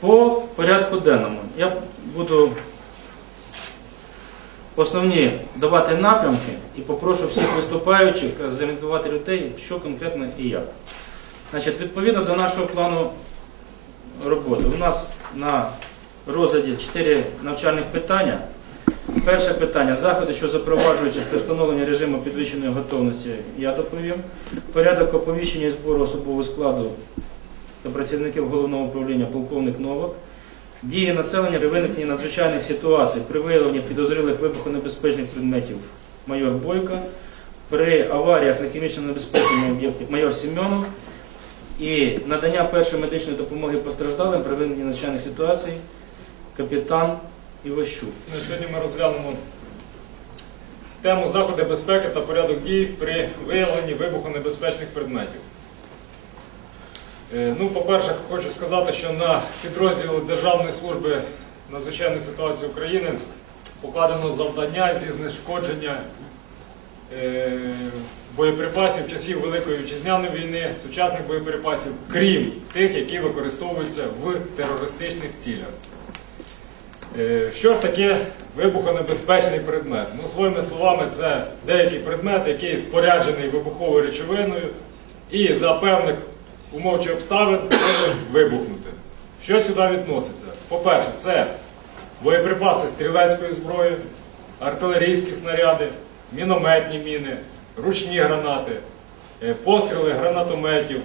По порядку денному я буду основні давати напрямки і попрошу всіх виступаючих зорієнтувати людей, що конкретно і як. Значить, відповідно до нашого плану роботи, у нас на розгляді чотири навчальних питання. Перше питання заходи, що запроваджуються при встановленні режиму підвищеної готовності, я доповім. Порядок оповіщення і збору особового складу та працівників головного управління полковник Новак. Дії населення при виникненні надзвичайних ситуацій при виявленні підозрілих вибухонебезпечних предметів майор Бойко, при аваріях на хімічно небезпечному об'єкті майор Сімьонов і надання першої медичної допомоги постраждалим при виникненні надзвичайних ситуацій капітан Іващук. Ну, Сьогодні ми розглянемо тему заходи безпеки та порядок дій при виявленні вибухонебезпечних предметів. Е, Ну, по-перше, хочу сказати, що на підрозділ Державної служби надзвичайної ситуації України покладено завдання зі знешкодження е, боєприпасів часів Великої Вітчизняної війни, сучасних боєприпасів, крім тих, які використовуються в терористичних цілях. Е, Що ж таке вибухонебезпечний предмет? Ну, своїми словами, це деякий предмет, який споряджений вибуховою речовиною і за певних умов чи обставин може вибухнути. Що сюди відноситься? По-перше, це боєприпаси стрілецької зброї, артилерійські снаряди, мінометні міни, ручні гранати, е, постріли гранатометів,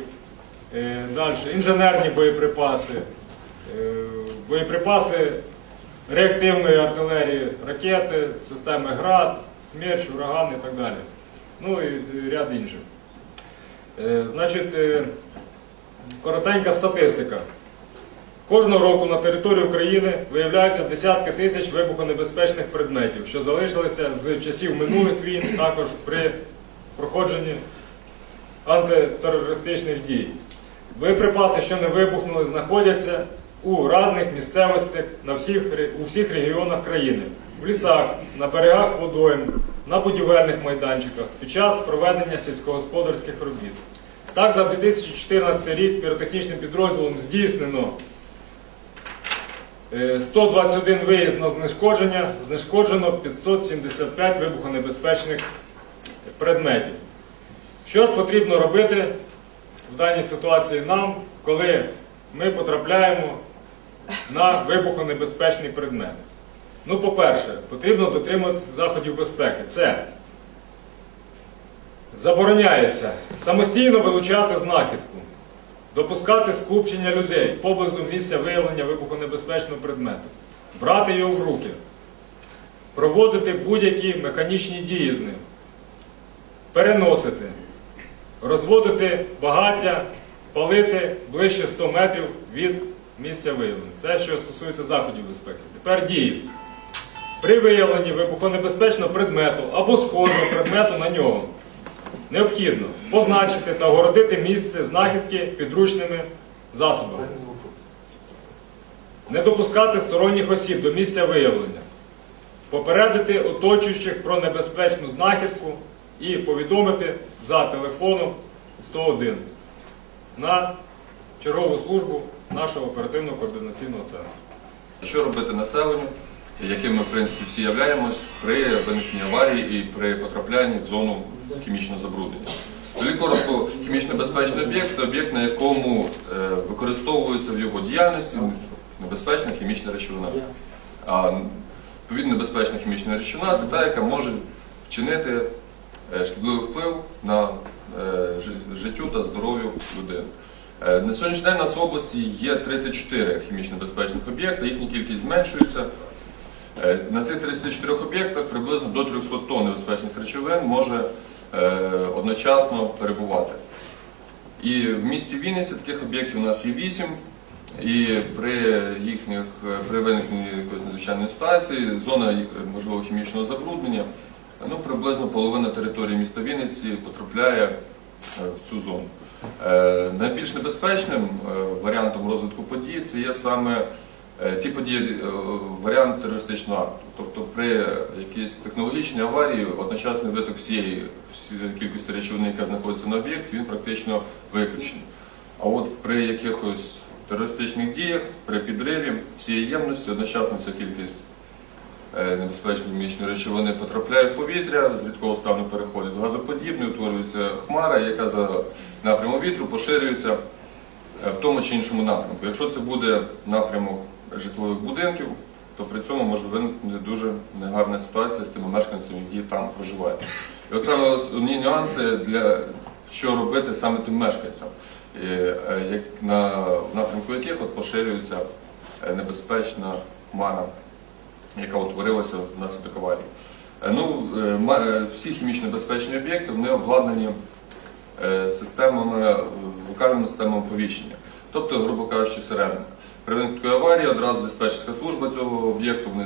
е, далі інженерні боєприпаси, е, боєприпаси реактивної артилерії, ракети, системи ГРАД, смерч, ураган і так далі. Ну і ряд інших. Значить, коротенька статистика. Кожного року на території України виявляються десятки тисяч вибухонебезпечних предметів, що залишилися з часів минулих війн, також при проходженні антитерористичних дій. Боєприпаси, що не вибухнули, знаходяться у різних місцевостях на всіх, у всіх регіонах країни, в лісах, на берегах водойм, на будівельних майданчиках під час проведення сільськогосподарських робіт. Так, за 2014 рік піротехнічним підрозділом здійснено е, 121 виїзд на знешкодження, знешкоджено 575 вибухонебезпечних предметів. Що ж потрібно робити в даній ситуації нам, коли ми потрапляємо на вибухонебезпечний предмет? Ну, по-перше, потрібно дотримуватися заходів безпеки. Це забороняється самостійно вилучати знахідку, допускати скупчення людей поблизу місця виявлення вибухонебезпечного предмету, брати його в руки, проводити будь-які механічні дії з ним, переносити, розводити багаття, палити ближче 100 метрів від місця виявлення. Це що стосується заходів безпеки. Тепер дії. При виявленні вибухонебезпечного предмету або схожого предмету на нього необхідно позначити та огородити місце знахідки підручними засобами. Не допускати сторонніх осіб до місця виявлення. Попередити оточуючих про небезпечну знахідку і повідомити за телефоном 101 на чергову службу нашого оперативного координаційного центру. Що робити населенню, яким ми в принципі всі являємось при виникненні аварії і при потраплянні в зону хімічного забруднення. Взагалі коротко, хімічно безпечний об'єкт це об'єкт, на якому е, використовується в його діяльності небезпечна хімічна речовина. А відповідно небезпечна хімічна речовина це та, яка може вчинити е, шкідливий вплив на е, життю та здоров'ю людини. На сьогоднішній день у нас в області є 34 хімічно безпечних об'єкта, їхня кількість зменшується. Е, На цих 34 об'єктах приблизно до 300 тонн небезпечних речовин може е, одночасно перебувати. І в місті Вінниці таких об'єктів у нас є 8. І при їхніх е, при виникненні якоїсь надзвичайної ситуації, зона їх, е, можливо хімічного забруднення, ну приблизно половина території міста Вінниці потрапляє в цю зону. Найбільш небезпечним варіантом розвитку подій це є саме ті події, е, варіант терористичного акту. Тобто при якійсь технологічній аварії одночасний виток всієї кількості речовини, яка знаходиться на об'єкті, він практично виключений. А от при якихось терористичних діях, при підриві всієї ємності одночасно ця кількість е, небезпечної хімічної речовини потрапляє в повітря, з рідкого стану переходить в газоподібний, утворюється хмара, яка за напрямом вітру поширюється е, в тому чи іншому напрямку. Якщо це буде напрямок житлових будинків, то при цьому може виникнути дуже негарна ситуація з тими мешканцями, які там проживають. І саме основні нюанси для що робити саме тим мешканцям, е, як на напрямку яких от поширюється е, небезпечна хмара, яка утворилася внаслідок аварії. Е, Ну, всі хімічно безпечні об'єкти вони обладнані системами, локальними системами повіщення, тобто, грубо кажучи, сиренами. При аварії одразу диспетчерська служба цього об'єкту в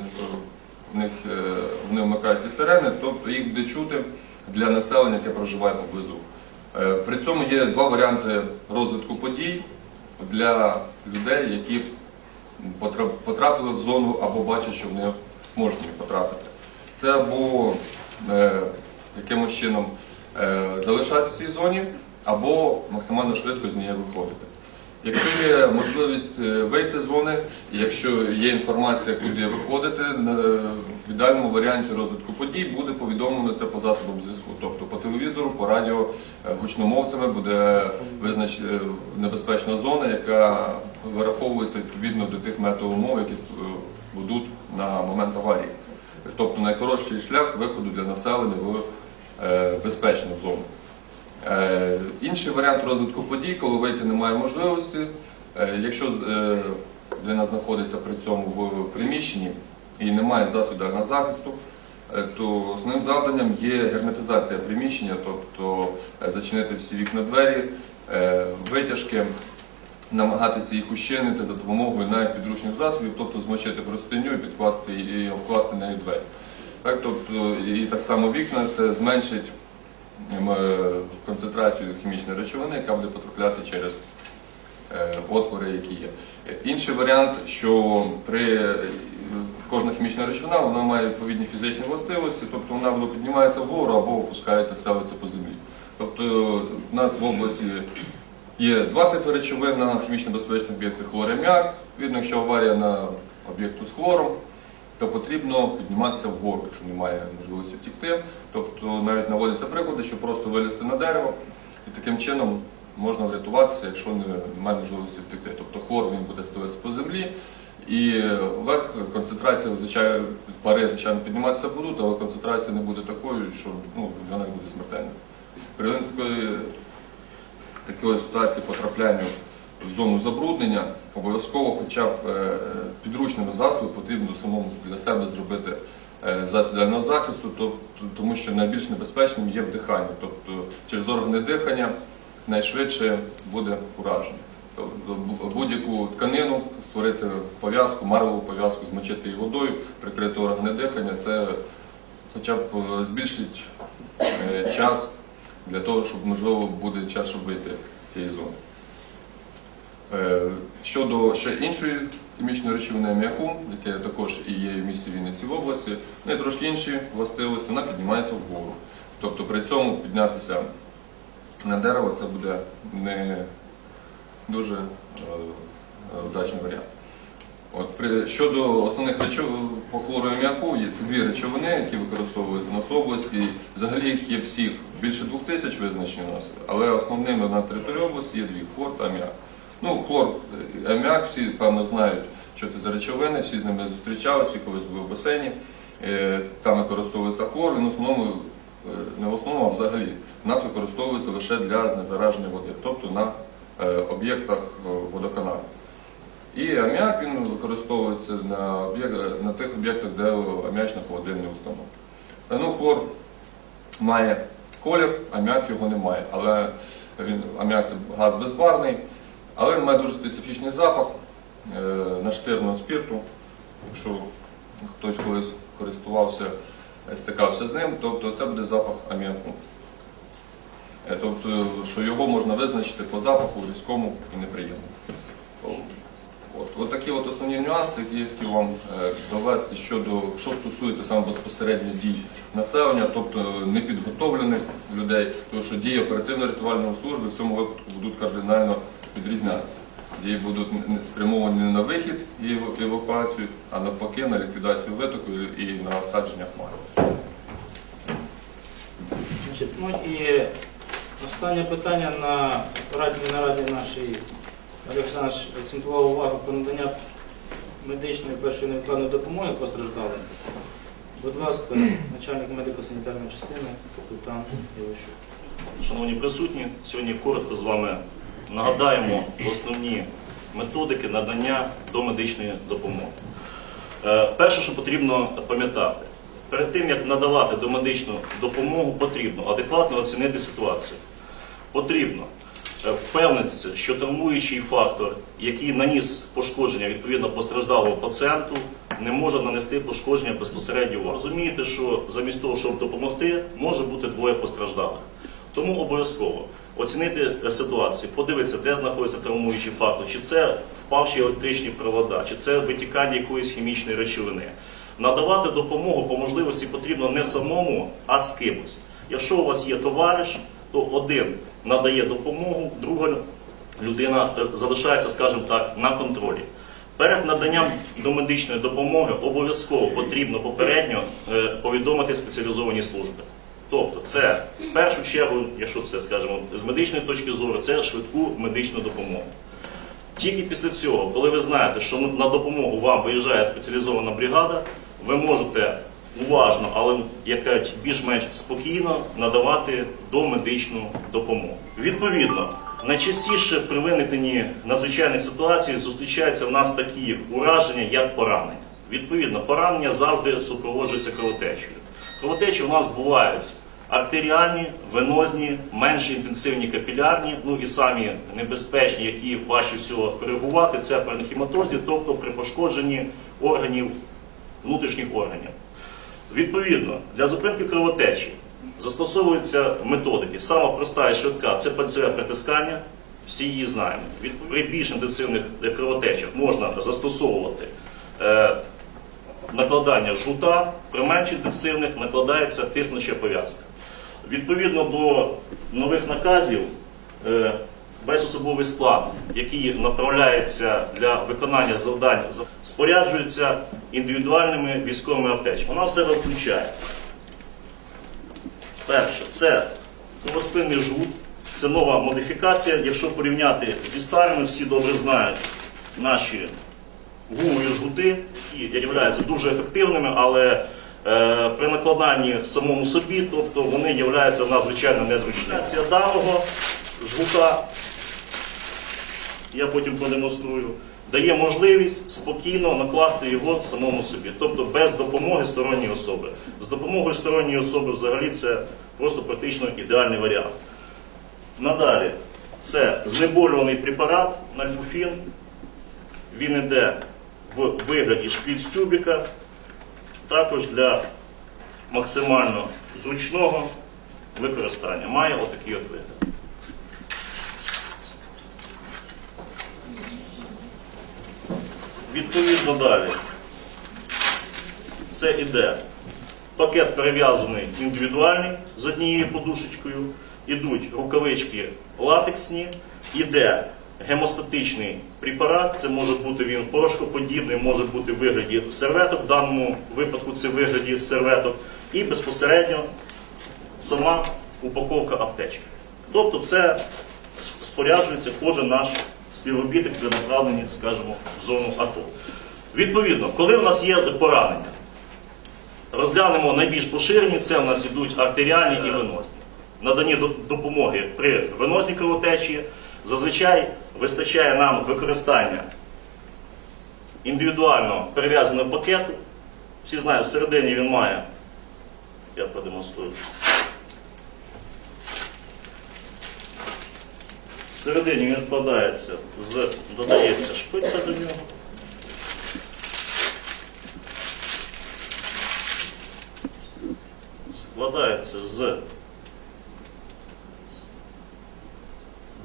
них, е, вони вмикають ці сирени, тобто їх буде чути для населення, яке проживає поблизу. Е, При цьому є два варіанти розвитку подій для людей, які потрапили в зону або бачать, що вони можуть потрапити. Це або е, якимось чином залишатися в цій зоні, або максимально швидко з неї виходити. Якщо є можливість е, вийти з зони, якщо є інформація, куди виходити, на- в ідеальному варіанті розвитку подій буде повідомлено це по засобам зв'язку. Тобто по телевізору, по радіо, е, гучномовцями буде визначена небезпечна зона, яка вираховується відповідно до тих метеоумов, які е, будуть на момент аварії. Тобто найкоротший шлях виходу для населення в е, безпечну зону. Е, Інший варіант розвитку подій, коли вийти немає можливості, е, якщо е, людина знаходиться при цьому в приміщенні і немає засобів захисту, е, то основним завданням є герметизація приміщення, тобто зачинити всі вікна двері, витяжки, намагатися їх ущемити за допомогою навіть підручних засобів, тобто змочити простиню і підкласти і обкласти нею двері. Так, тобто, і так само вікна це зменшить концентрацію хімічної речовини, яка буде потрапляти через е, отвори, які є. Е, Інший варіант, що при е, кожна хімічна речовина вона має відповідні фізичні властивості, тобто вона або піднімається вгору або опускається, ставиться по землі. Тобто у нас в області є два типи речовин на хімічно безпечних об'єктах хлор і аміак. Відно, якщо аварія на об'єкту з хлором, то потрібно підніматися вгору, якщо немає можливості втікти. Тобто навіть наводяться приклади, що просто вилізти на дерево і таким чином можна врятуватися, якщо немає можливості втекти. Тобто хлор він буде ставитися по землі, і вверх концентрація звичайно, пари, звичайно, підніматися будуть, але концентрація не буде такою, що ну, вона не буде смертельною. При такої, такої ситуації потрапляння зону забруднення, обов'язково хоча б е, підручними засобами потрібно самому для себе зробити е, засіб дальнього захисту, тому що найбільш небезпечним є вдихання. Тобто через органи дихання найшвидше буде ураження. Тобто будь-яку тканину створити пов'язку, марлеву пов'язку, змочити її водою, прикрити органи дихання, це хоча б е, збільшить час для того, щоб можливо буде час, щоб вийти з цієї зони. Е, Щодо ще іншої хімічної речовини аміаку, яке також і є в місті Вінниці в області, в неї трошки інші властивості, вона піднімається вгору. Тобто при цьому піднятися на дерево це буде не дуже е, удачний варіант. От, при, щодо основних речов по хлору аміаку, є це дві речовини, які використовуються в області. Взагалі їх є всіх більше двох тисяч визначені у нас, але основними на території області є дві хлор та аміак. Ну, хлор, е, аміак, всі певно знають, що це за речовини, всі з ними зустрічалися, колись були в басейні. Е, Там використовується хлор, він в основному, е, не в основному, а взагалі, у нас використовується лише для знезараження води, тобто на об'єктах водоканалу. І аміак він використовується на, на тих об'єктах, де аміачна холодильні установки. Е, Ну, хлор має колір, аміак його не має. Але він, аміак це газ безбарний, але він має дуже специфічний запах е, наштирного спірту. Якщо хтось колись користувався, стикався з ним, тобто це буде запах аміаку. Е, Тобто, що його можна визначити по запаху різкому і неприємному. От, такі основні нюанси, які я хотів вам е, довести щодо що стосується саме безпосередньо дій населення, тобто непідготовлених людей, тому що дії оперативно-рятувальної служби в цьому випадку будуть кардинально відрізнятися. дії будуть спрямовані не на вихід і евакуацію, а навпаки на ліквідацію витоку і на осадження хмари. Значить, ну і останнє питання на радній нараді нашій Олег Олександрович акцентував увагу про надання медичної першої невідкладної допомоги постраждалим. Будь ласка, начальник медико-санітарної частини, капітан Іващук. Шановні присутні, сьогодні коротко з вами нагадаємо основні методики надання домедичної допомоги. Е, Перше, що потрібно пам'ятати, перед тим як надавати домедичну допомогу, потрібно адекватно оцінити ситуацію. Потрібно е, впевнитися, що травмуючий фактор, який наніс пошкодження відповідно постраждалого пацієнту, не може нанести пошкодження безпосередньо. Розумієте, що замість того, щоб допомогти, може бути двоє постраждалих. Тому обов'язково оцінити е, ситуацію, подивитися, де знаходиться травмуючий фактор, чи це впавші електричні провода, чи це витікання якоїсь хімічної речовини. Надавати допомогу по можливості потрібно не самому, а з кимось. Якщо у вас є товариш, то один надає допомогу, друга людина е, залишається, скажімо так, на контролі. Перед наданням домедичної допомоги обов'язково потрібно попередньо е, повідомити спеціалізовані служби. Тобто, це в першу чергу, якщо це скажімо, з медичної точки зору, це швидку медичну допомогу. Тільки після цього, коли ви знаєте, що на допомогу вам виїжджає спеціалізована бригада, ви можете уважно, але як кажуть, більш-менш спокійно надавати домедичну допомогу. Відповідно, найчастіше при виникненні надзвичайних ситуацій зустрічаються в нас такі ураження, як поранення. Відповідно, поранення завжди супроводжується кровотечею. Кровотечі у нас бувають артеріальні, венозні, менш інтенсивні капілярні, ну і самі небезпечні, які важче всього коригувати, це при тобто при пошкодженні органів, внутрішніх органів. Відповідно, для зупинки кровотечі застосовуються методики. Сама проста і швидка це пальцеве притискання, всі її знаємо. Від- При більш інтенсивних кровотечах можна застосовувати е, накладання жгута, при менш інтенсивних накладається тиснуча пов'язка. Відповідно до нових наказів, е, весь особовий склад, який направляється для виконання завдань, споряджується індивідуальними військовими аптечками. Вона в себе включає. Перше, це кровоспинний жгут, це нова модифікація. Якщо порівняти зі старими, всі добре знають наші гумові жгути, які являються дуже ефективними, але при накладанні самому собі, тобто вони являються надзвичайно незручними. Ця даного жгута, я потім продемонструю, дає можливість спокійно накласти його самому собі, тобто без допомоги сторонньої особи. З допомогою сторонньої особи взагалі це просто практично ідеальний варіант. Надалі це знеболюваний препарат нальбуфін. Він йде в вигляді шпіц-тюбіка, також для максимально зручного використання. Має отакий от вигляд. Відповідно далі. Це іде пакет перев'язаний індивідуальний з однією подушечкою, ідуть рукавички латексні, іде гемостатичний препарат, це може бути він порошкоподібний, може бути в вигляді серветок, в даному випадку це в вигляді серветок, і безпосередньо сама упаковка аптечки. Тобто це споряджується кожен наш співробітник при направленні, скажімо, в зону АТО. Відповідно, коли в нас є поранення, розглянемо найбільш поширені, це у нас ідуть артеріальні і венозні. Надані допомоги при венозній кровотечі зазвичай вистачає нам використання індивідуально перев'язаного пакету. Всі знають, всередині він має, я продемонструю. Всередині він складається з, додається шпилька до нього. Складається з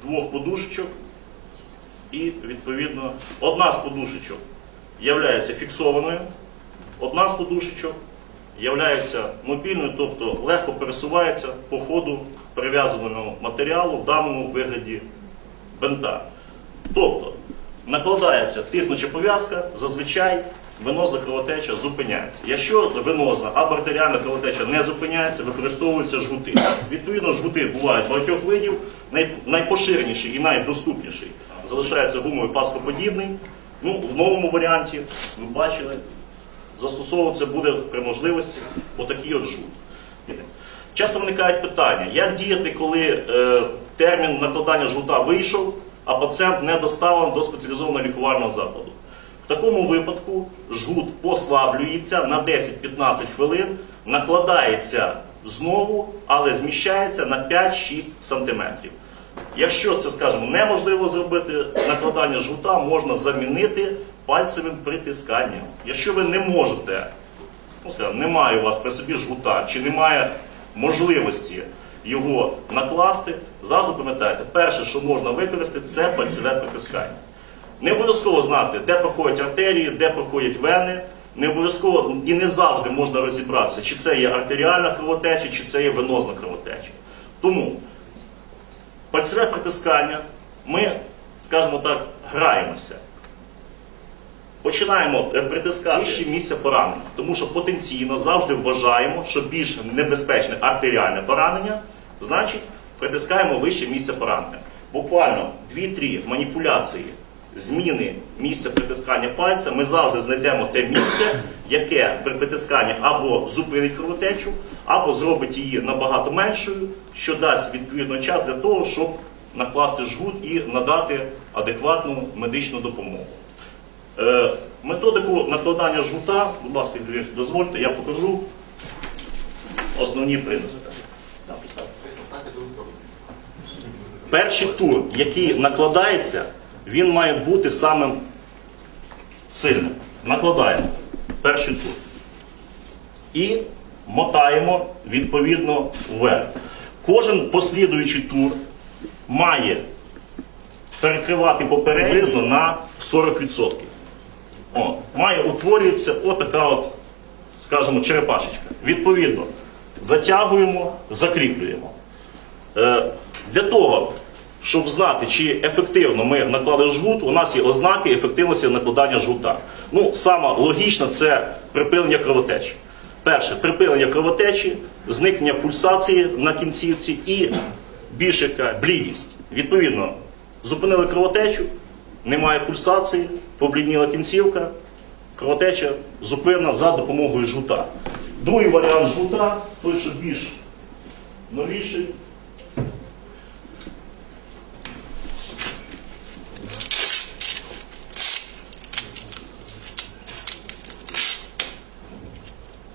двох подушечок і, відповідно, одна з подушечок є фіксованою, одна з подушечок є мобільною, тобто легко пересувається по ходу перев'язуваного матеріалу в даному вигляді бента. Тобто, накладається тиснуча пов'язка, зазвичай венозна кровотеча зупиняється. Якщо венозна або артеріальна кровотеча не зупиняється, використовуються жгути. Відповідно, жгути бувають багатьох видів. Най- найпоширеніший і найдоступніший залишається гумовий паскоподібний. Ну, в новому варіанті ви бачили, застосовуватися буде при можливості отакий от жгут. Часто виникають питання, як діяти, коли е, термін накладання жгута вийшов, а пацієнт не доставлений до спеціалізованого лікувального закладу. В такому випадку жгут послаблюється на 10-15 хвилин, накладається знову, але зміщається на 5-6 см. Якщо це, скажімо, неможливо зробити, накладання жгута можна замінити пальцевим притисканням. Якщо ви не можете ну, скажімо, немає у вас при собі жгута, чи немає можливості його накласти, завжди пам'ятайте, перше, що можна використати, це пальцеве притискання. Не обов'язково знати, де проходять артерії, де проходять вени. Не обов'язково і не завжди можна розібратися, чи це є артеріальна кровотеча, чи це є венозна кровотеча. Тому пальцеве притискання ми, скажімо так, граємося. Починаємо е, притискати вище місце поранення, тому що потенційно завжди вважаємо, що більш небезпечне артеріальне поранення, значить притискаємо вище місце поранення. Буквально 2-3 маніпуляції зміни місця притискання пальця, ми завжди знайдемо те місце, яке при притисканні або зупинить кровотечу, або зробить її набагато меншою, що дасть відповідно час для того, щоб накласти жгут і надати адекватну медичну допомогу. Е, Методику накладання жгута, будь ласка, дозвольте, я покажу основні принципи. Перший тур, який накладається, він має бути самим сильним. Накладаємо перший тур. І мотаємо відповідно вверх. Кожен послідуючий тур має перекривати попередньо на 40%. О, має утворюється отака от, скажімо, черепашечка. Відповідно, затягуємо, закріплюємо. Е, для того, щоб знати, чи ефективно ми наклали жгут, у нас є ознаки ефективності накладання жгута. Ну, саме логічно це припинення кровотечі. Перше, припинення кровотечі, зникнення пульсації на кінцівці і більш яка блідість. Відповідно, зупинили кровотечу, немає пульсації, поблідніла кінцівка, кровотеча зупинена за допомогою жута. Другий варіант жута, той, що більш новіший.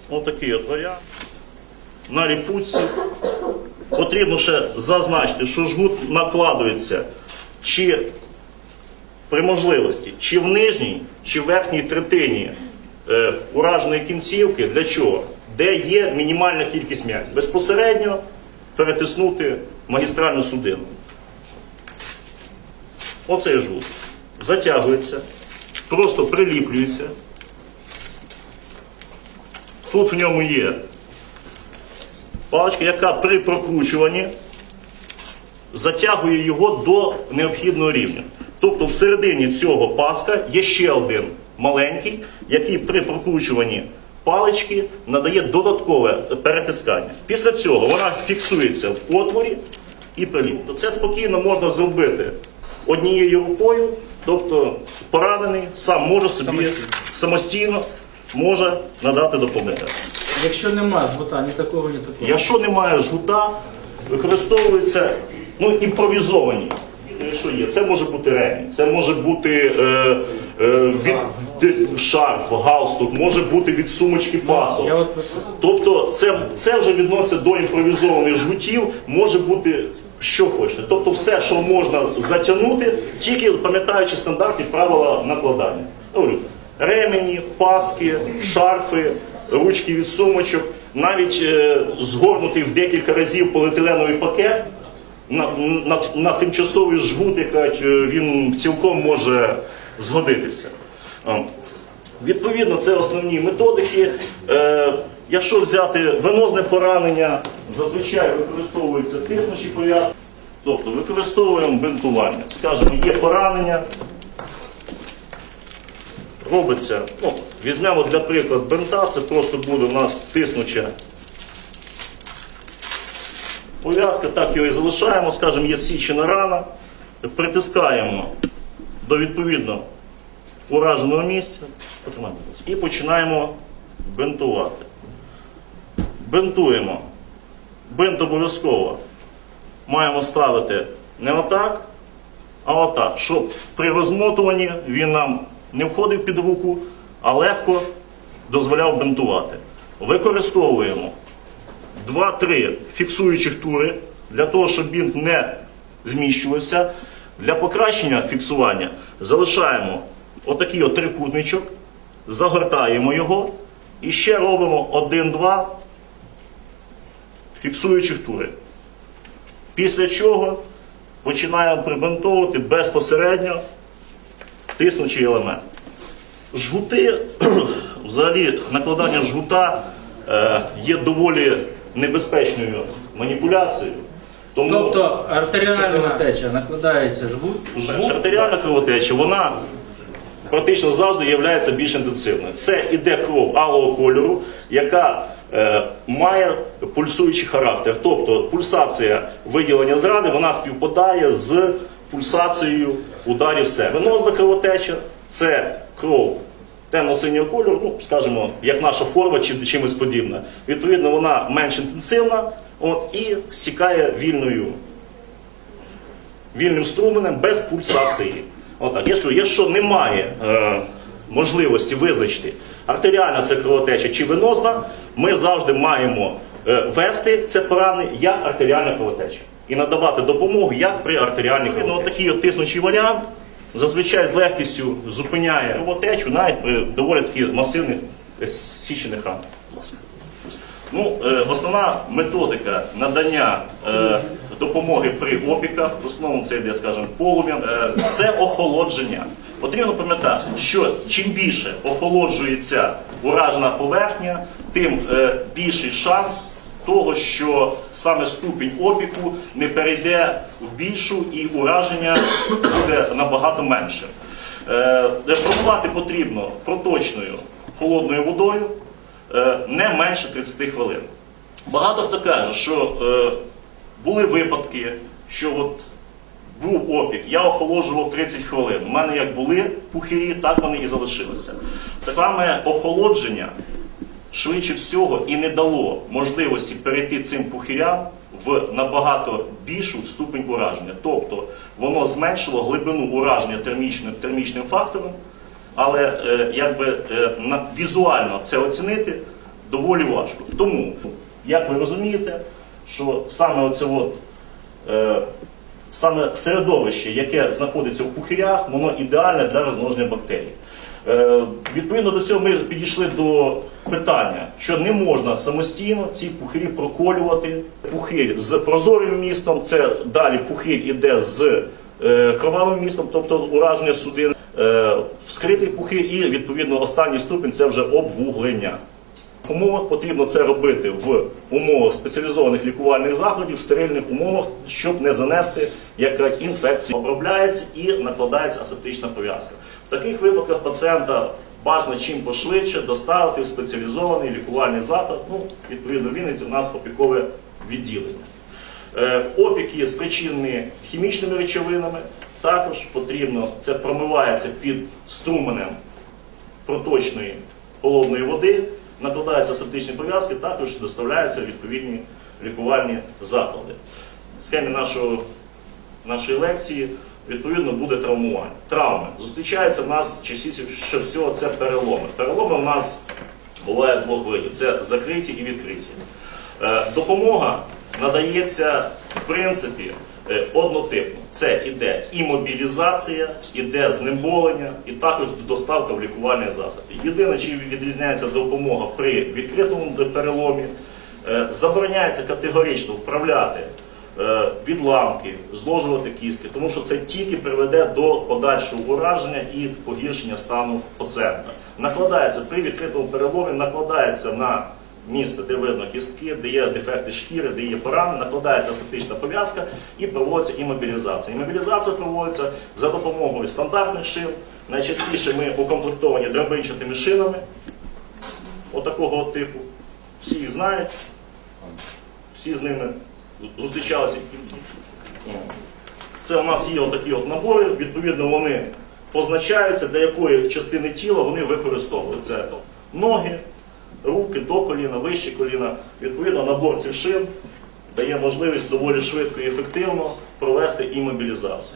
Отакий от варіант. На ліпутці. Потрібно ще зазначити, що жгут накладується чи при можливості, чи в нижній, чи в верхній третині е, ураженої кінцівки. Для чого? Де є мінімальна кількість м'язів. Безпосередньо перетиснути магістральну судину. Оцей жгут затягується, просто приліплюється. Тут в ньому є паличка, яка при прокручуванні затягує його до необхідного рівня. Тобто всередині цього паска є ще один маленький, який при прокручуванні палички надає додаткове перетискання. Після цього вона фіксується в отворі і приліп. Це спокійно можна зробити однією рукою, тобто поранений сам може собі Самостійно. Може надати допомогу. Якщо нема жгута, ні такого, ні такого. Якщо немає жгута, використовуються ну, імпровізовані. Що є? Це може бути ремінь, це може бути е, е, від шарф, галстук, може бути від сумочки пасок. Про це. Тобто це, це вже відноситься до імпровізованих жгутів, може бути що хочете. Тобто все, що можна затягнути, тільки пам'ятаючи стандартні правила накладання. Ремені, паски, шарфи, ручки від сумочок, навіть е, згорнутий в декілька разів поліетиленовий пакет на, на, на тимчасовий жгут, яка, він цілком може згодитися. Відповідно, це основні методики. Е, якщо взяти венозне поранення, зазвичай використовуються тиснучі пов'язки, тобто використовуємо бинтування. Скажімо, є поранення, робиться, ну, візьмемо для прикладу бинта, це просто буде у нас тиснуча пов'язка, так його і залишаємо, скажімо, є січена рана, притискаємо до відповідно ураженого місця. І починаємо бинтувати. Бинтуємо. Бинт обов'язково маємо ставити не отак, а отак, щоб при розмотуванні він нам не входив під руку, а легко дозволяв бинтувати. Використовуємо 2-3 фіксуючих тури для того, щоб бінт не зміщувався. Для покращення фіксування залишаємо отакий от трикутничок, загортаємо його і ще робимо 1-2 фіксуючих тури. Після чого починаємо прибинтовувати безпосередньо тиснучий елемент. Жгути, взагалі, накладання жгута е, є доволі небезпечною маніпуляцією. Тому Тобто артеріальна теча накладається жгут, Жгут, артеріальна кровотеча, вона практично завжди є більш інтенсивною. Це іде кров алого кольору, яка е, має пульсуючий характер. Тобто пульсація виділення з рани вона співпадає з пульсацією ударів серця. Венозна кровотеча це кров темно-синього кольору, ну, скажімо, як наша форма чи чимось подібне. Відповідно, вона менш інтенсивна от, і стікає вільною вільним струменем без пульсації. Отак. Якщо, якщо немає е, можливості визначити, артеріальна це кровотеча чи венозна, ми завжди маємо е, вести це поранення як артеріальна кровотеча і надавати допомогу як при кровотечі. Ну, такий от тиснучий варіант зазвичай з легкістю зупиняє кровотечу навіть при доволі таких масивних е, січених ранах. Ну, е, основна методика надання е, допомоги при опіках, в основному це йде, скажімо, полум'ям, е, це охолодження. Потрібно пам'ятати, що чим більше охолоджується уражена поверхня, тим е, більший шанс того, що саме ступінь опіку не перейде в більшу і ураження буде набагато менше. Е, Промивати потрібно проточною холодною водою е, не менше 30 хвилин. Багато хто каже, що е, були випадки, що от був опік, я охолоджував 30 хвилин. У мене як були пухирі, так вони і залишилися. Саме охолодження швидше всього і не дало можливості перейти цим пухирям в набагато більшу ступень ураження. Тобто воно зменшило глибину ураження термічним, термічним фактором, але е, якби е, на, візуально це оцінити доволі важко. Тому, як ви розумієте, що саме оце от, е, саме середовище, яке знаходиться в пухирях, воно ідеальне для розмноження бактерій. Е, Відповідно до цього ми підійшли до питання, що не можна самостійно ці пухирі проколювати. Пухир з прозорим містом, це далі пухир іде з е, кровавим містом, тобто ураження судин, е, вскритий пухир і відповідно останній ступінь це вже обвуглення. Умовах потрібно це робити в умовах спеціалізованих лікувальних закладів, в стерильних умовах, щоб не занести як інфекцію. Обробляється і накладається асептична пов'язка. В таких випадках пацієнта бажано чим пошвидше доставити в спеціалізований лікувальний заклад. Ну, відповідно, в Вінниці у нас опікове відділення. Е, Опіки спричинені хімічними речовинами. Також потрібно, це промивається під струменем проточної холодної води, накладаються септичні пов'язки, також доставляються відповідні лікувальні заклади. В схемі нашого, нашої лекції відповідно буде травмування. Травми. Зустрічаються в нас частіше всього це переломи. Переломи у нас буває двох видів: це закриті і відкриті. Е, Допомога надається в принципі е, однотипно. Це іде і мобілізація, іде знеболення, і також доставка в лікувальний заклад. Єдине, чим відрізняється допомога при відкритому переломі, е, забороняється категорично вправляти відламки, зложувати кістки, тому що це тільки приведе до подальшого ураження і погіршення стану пацієнта. Накладається при відкритому переломі, накладається на місце, де видно кістки, де є дефекти шкіри, де є порани, накладається септична пов'язка і проводиться імобілізація. Імобілізація проводиться за допомогою стандартних шин, Найчастіше ми укомплектовані драбинчатими шинами отакого от типу. Всі їх знають, всі з ними зустрічалися. Це у нас є отакі от набори, відповідно, вони позначаються, для якої частини тіла вони використовують. Це ноги, руки, до коліна, вище коліна. Відповідно, набор цих шин дає можливість доволі швидко і ефективно провести імобілізацію.